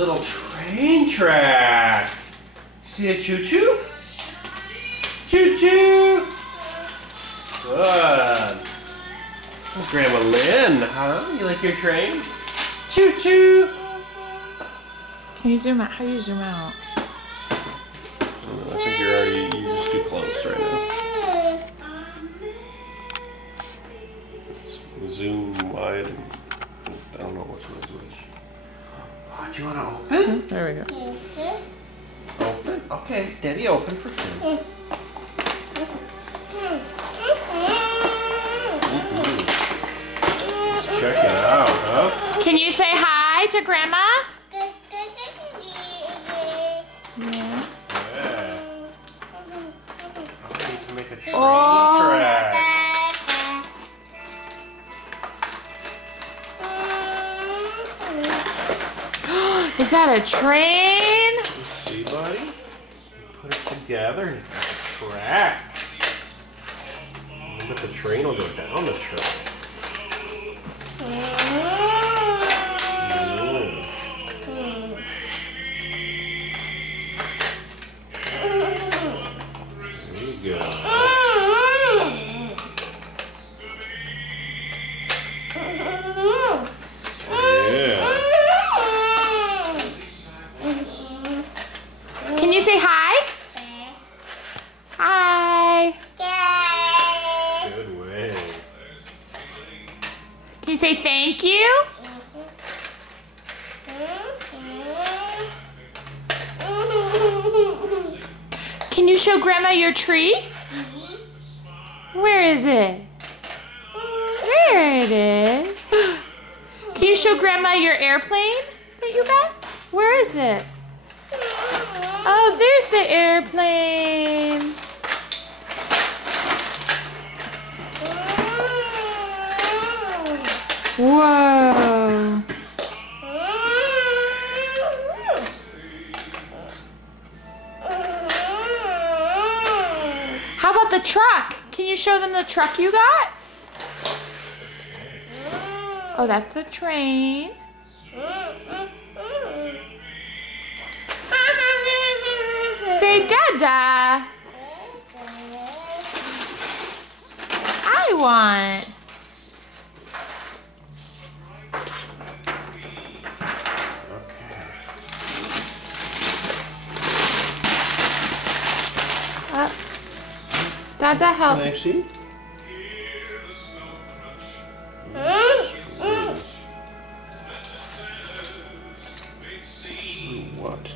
little train track. See a choo-choo? Choo-choo! Good. Oh, Grandma Lynn, huh? You like your train? Choo-choo! Can you zoom out? How do you zoom out? I think you're just too close right now. Zoom wide. I don't know which one is which. Oh, do you want to open? There we go. Open? Okay, Daddy, open for Tim. Check it out, huh? Can you say hi to Grandma? Yeah. Yeah. I need to make a train track. Is that a train? You see, buddy? You put it together and you got a track. But the train will go down the track. There you go. Yeah. Can you say hi? Hi. Good way. Can you say thank you? Can you show Grandma your tree? Where is it? There it is. Can you show Grandma your airplane that you got? Where is it? Oh, there's the airplane. Whoa. How about the truck? Can you show them the truck you got? Oh, that's the train. Say Dada. I want. Dada, help. Can I see? What?